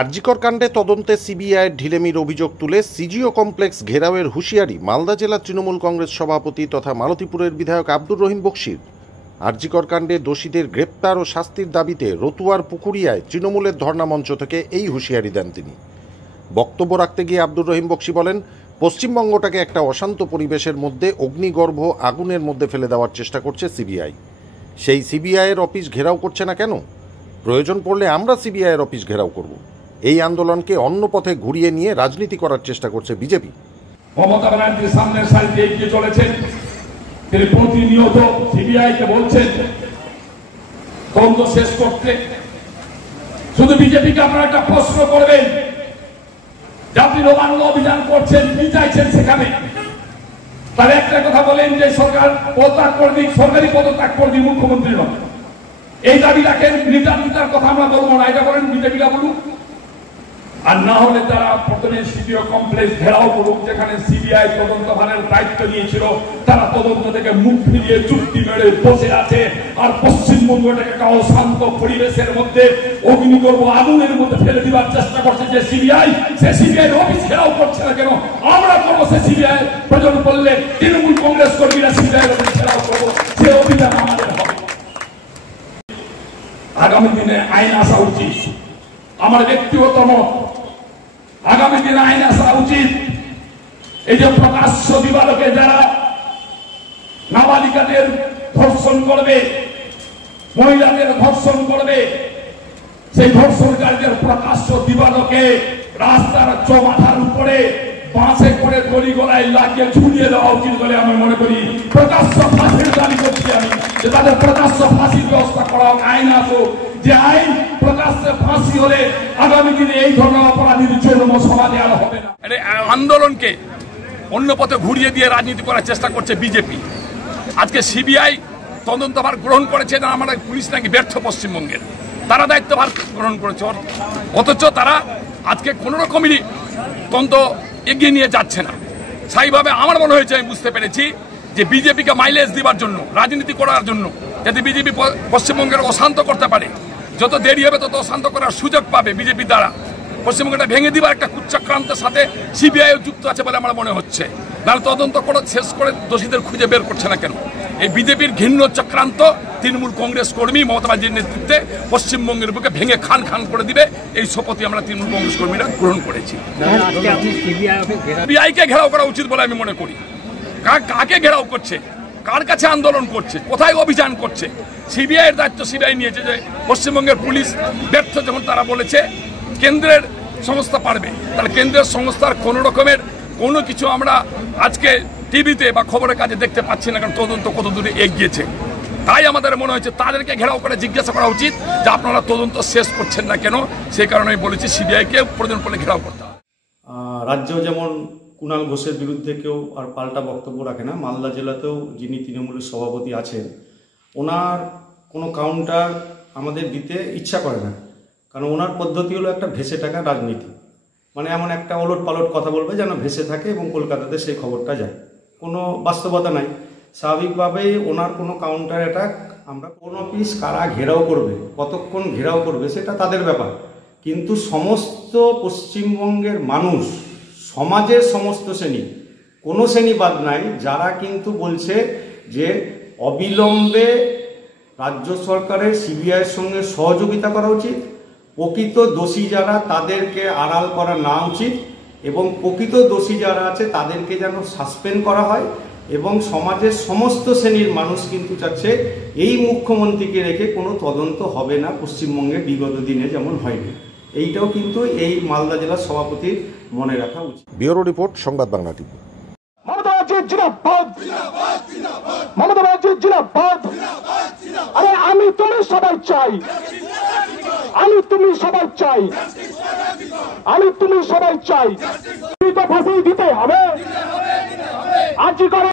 আরজিকর কাণ্ডে তদন্তে সিবিআইয়ের ঢিলেমির অভিযোগ তুলে সিজিও কমপ্লেক্স ঘেরাওয়ের হুঁশিয়ারি মালদা জেলা তৃণমূল কংগ্রেস সভাপতি তথা মালতীপুরের বিধায়ক আব্দুর রহিম বক্সির। আরজিকর কাণ্ডে দোষীদের গ্রেপ্তার ও শাস্তির দাবিতে রতুয়ার পুকুরিয়ায় তৃণমূলের ধর্ণা মঞ্চ থেকে এই হুঁশিয়ারি দেন তিনি। বক্তব্য রাখতে গিয়ে আব্দুর রহিম বক্সি বলেন, পশ্চিমবঙ্গটাকে একটা অশান্ত পরিবেশের মধ্যে অগ্নিগর্ভ আগুনের মধ্যে ফেলে দেওয়ার চেষ্টা করছে সিবিআই। সেই সিবিআইয়ের অফিস ঘেরাও করছে না কেন? প্রয়োজন পড়লে আমরা সিবিআইয়ের অফিস ঘেরাও করব। এই আন্দোলনকে অন্য পথে ঘুরিয়ে নিয়ে রাজনীতি করার চেষ্টা করছে বিজেপি। মমতা ব্যানার্জি সামনের সারিতে এগিয়ে চলেছেন। তিনি প্রতিনিয়ত সিবিআইকে বলছেন তদন্ত শেষ করতে। শুধু বিজেপিকে আপনারা একটা প্রশ্ন করবেন, জাতি নবান্ন অভিযান করছেন, কি চাইছেন সেখানে? তাহলে একটা কথা বলেন যে সরকার পদত্যাগ করবি, সরকারি পদত্যাগ করবি, মুখ্যমন্ত্রী নয়। এই দাবি রাখেন, নেতার কথা আমরা বলবো না, এটা বলেন বিজেপিরা বলুক। আর না হলে তারা প্রথমে সিজিও কমপ্লেক্স ঘেরাও করুক, যেখানে সিবিআই তদন্তভারের দায়িত্ব নিয়েছিল। তারা তদন্ত থেকে মুখ ফিরিয়ে চুক্তি মেরে বসে আছে। আর পশ্চিমবঙ্গটাকে একটা অশান্ত পরিবেশের মধ্যে অগ্নিগর্ভ আগুনের মধ্যে ফেলে দিবার চেষ্টা করছে যে সিবিআই, সে সিবিআই অফিস ঘেরাও করছে না কেন? আমরা করবো সে সিবিআই। প্রয়োজন বললে তৃণমূল কংগ্রেস কর্মীরা সিবিআই অফিস ঘেরাও করবো, সে অভিযান আমাদের হবে। আগামী দিনে আইন আসা উচিত, আমার ব্যক্তিগত মত। আগামী দিনে আইন আসা উচিত। এই যে প্রকাশ্য দিবালোকে যারা নাবালিকাদের ধর্ষণ করবে, মহিলাদের ধর্ষণ করবে, সেই ধর্ষণকারীদের প্রকাশ্য দিবালোকে রাস্তার চৌমাথার উপরে বাঁশে করে দড়ি গলায় লাগিয়ে ঝুলিয়ে দেওয়া উচিত বলে আমি মনে করি। প্রকাশ্য ফাঁসির দাবি করছি আমি, যে তাদের প্রকাশ্য ফাঁসির ব্যবস্থা করা হোক, আইন আসুক। যে আইন প্রকাশ্যে ফাঁসি হলে আগামী দিনে এই ধরনের অপরাধীদের জন্য সমাজে আর হবে না। আন্দোলনকে অন্য পথে ঘুরিয়ে দিয়ে রাজনীতি করার চেষ্টা করছে বিজেপি। আজকে সিবিআই তদন্তভার গ্রহণ করেছে না, আমাদের পুলিশ নাকি ব্যর্থ পশ্চিমবঙ্গের, তারা দায়িত্বভার গ্রহণ করেছে। অথচ তারা আজকে কোন রকমেরই তদন্ত এগিয়ে নিয়ে যাচ্ছে না। সেইভাবে আমার মনে হয়েছে, আমি বুঝতে পেরেছি যে বিজেপিকে মাইলেজ দেওয়ার জন্য, রাজনীতি করার জন্য, যাতে বিজেপি পশ্চিমবঙ্গের অশান্ত করতে পারে। যত দেরি হবে তত অশান্ত করার সুযোগ পাবে বিজেপি দ্বারা। পশ্চিমবঙ্গটা ভেঙে দিবার একটা কুচক্রান্তের সাথে সিবিআই যুক্ত আছে বলে আমার মনে হচ্ছে। নাহলে তদন্ত করে শেষ করে দোষীদের খুঁজে বের করছে না কেন? এই বিজেপির ঘৃণ্য চক্রান্ত তৃণমূল কংগ্রেস কর্মী মমতা ব্যানার্জির নেতৃত্বে পশ্চিমবঙ্গের বুকে ভেঙে খান খান করে দিবে, এই শপথই আমরা তৃণমূল কংগ্রেস কর্মীরা গ্রহণ করেছি। সিবিআইকে ঘেরাও করা উচিত বলে আমি মনে করি। কাকে ঘেরাও করছে, কার কাছে আন্দোলন করছে, কোথায় অভিযান করছে? সিবিআইয়ের দায়িত্ব সিবিআই নিয়েছে। যে পশ্চিমবঙ্গের পুলিশ ব্যর্থ যখন তারা বলেছে কেন্দ্রের সংস্থা পারবে, তাহলে কেন্দ্রের সংস্থার কোনো রকমের কোনো কিছু আমরা আজকে টিভিতে বা খবরের কাজে দেখতে পাচ্ছি না, কারণ তদন্ত কত দূরে এগিয়েছে। তাই আমাদের মনে হয়েছে তাদেরকে ঘেরাও করে জিজ্ঞাসা করা উচিত যে আপনারা তদন্ত শেষ করছেন না কেন? সেই কারণে আমি বলেছি সিবিআইকে প্রয়োজন পড়লে ঘেরাও করতে হবে। রাজ্যেও যেমন কুণাল ঘোষের বিরুদ্ধে কেউ আর পাল্টা বক্তব্য রাখে না, মালদা জেলাতেও যিনি তৃণমূলের সভাপতি আছেন ওনার কোনো কাউন্টার আমাদের দিতে ইচ্ছা করে না। কারণ ওনার পদ্ধতি হলো একটা ভেসে থাকা রাজনীতি, মানে এমন একটা ওলট পালট কথা বলবে যেন ভেসে থাকে এবং কলকাতাতে সেই খবরটা যায়, কোনো বাস্তবতা নাই। স্বাভাবিকভাবেই ওনার কোনো কাউন্টার অ্যাটাক, আমরা কোন অফিস কারা ঘেরাও করবে, কতক্ষণ ঘেরাও করবে সেটা তাদের ব্যাপার। কিন্তু সমস্ত পশ্চিমবঙ্গের মানুষ, সমাজের সমস্ত শ্রেণী, কোনো শ্রেণী বাদ নাই, যারা কিন্তু বলছে যে অবিলম্বে রাজ্য সরকারের সিবিআইয়ের সঙ্গে সহযোগিতা করা উচিত। প্রকৃত দোষী যারা তাদেরকে আড়াল করা না উচিত, এবং প্রকৃত দোষী যারা আছে তাদেরকে যেন সাসপেন্ড করা হয়। এবং সমাজের সমস্ত শ্রেণীর মানুষ কিন্তু চাচ্ছে এই মুখ্যমন্ত্রীকে রেখে কোনো তদন্ত হবে না পশ্চিমবঙ্গে, বিগত দিনে যেমন হয়নি। এইটাও কিন্তু এই মালদা জেলার সভাপতির মনে রাখা উচিত। ব্যুরো রিপোর্ট, সংবাদ বাংলা টিভি। আরে আমি তুমি সবাই চাই, আমি তুমি সবাই চাই, আমি তুমি সবাই চাই। ফাঁসি দিতে হবে। আজ